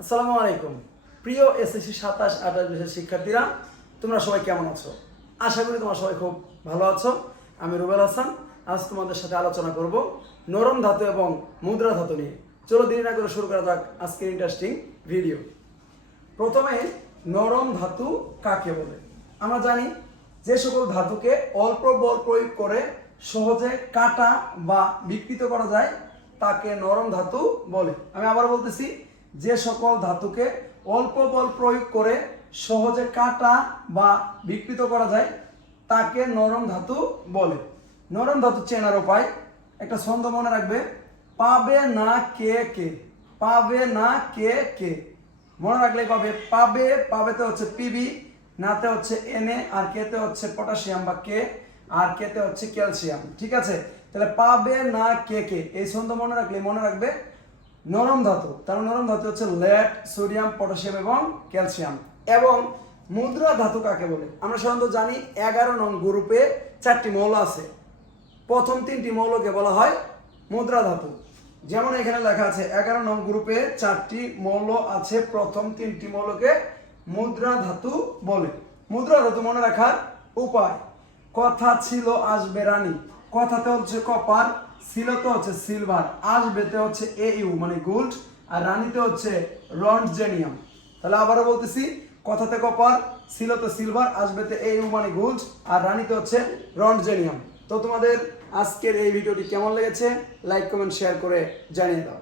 আসসালামু আলাইকুম প্রিয় এসএসসি 27-28 বছরের শিক্ষার্থীরা, তোমরা সবাই কেমন আছো? আশা করি তোমরা সবাই খুব ভালো আছো। আমি রুবেল হাসান আজ তোমাদের সাথে আলোচনা করব নরম ধাতু এবং মুদ্রা ধাতু নিয়ে। চলো দেরি না করে শুরু করা যাক আজকের ইন্টারেস্টিং ভিডিও। প্রথমে নরম ধাতু কাকে বলে? আমরা জানি যে সকল ধাতুকে অল্প বল প্রয়োগ করে সহজে কাটা বা বিকৃত করা যায় তাকে নরম ধাতু বলে। আমি আবার বলতেছি, যে সকল ধাতুকে অল্প বল প্রয়োগ করে সহজে কাটা বা বিকৃত করা যায় তাকে নরম ধাতু বলে। নরম ধাতু চেনার উপায়, একটা ছন্দ মনে রাখবে, পাবে না কে কে, পাবে না কে কে। মনে রাখলে পাবে, পাবে, পাবেতে হচ্ছে পিবি, নাতে হচ্ছে এনএ, আর কেতে হচ্ছে পটাশিয়াম বা কে, আর কেতে হচ্ছে ক্যালসিয়াম। ঠিক আছে, তাহলে পাবে না কে কে, এই ছন্দ মনে রাখলে মনে রাখবে নরম ধাতু। তাহলে নরম ধাতু হচ্ছে লেড, সোডিয়াম, পটাশিয়াম এবং ক্যালসিয়াম। এবং মুদ্রা ধাতু কাকে বলে? আমরা সাধারণত জানি 11 নং গ্রুপে 4টি মৌল আছে। প্রথম 3টি মৌলকে বলা হয় মুদ্রা ধাতু। যেমন এখানে লেখা আছে 11 নং গ্রুপে 4টি মৌল আছে, প্রথম 3টি মৌলকে মুদ্রা ধাতু বলে। মুদ্রা ধাতু মনে রাখার উপায়, কথা ছিল আসবে রানী, কথাতে হচ্ছে কপার, ছিলতে হচ্ছে সিলভার, আসবেতে হচ্ছে এইউ মানে গোল্ড, আর রানীতে হচ্ছে রন্টজেনিয়াম। তাহলে আবারও বলতেছি, কথাতে কপার, ছিলতে সিলভার, আসবেতে এইউ মানে গোল্ড, আর রানীতে হচ্ছে রন্টজেনিয়াম। তো তোমাদের আজকের এই ভিডিওটি কেমন লেগেছে লাইক কমেন্ট শেয়ার করে জানিয়ে দাও।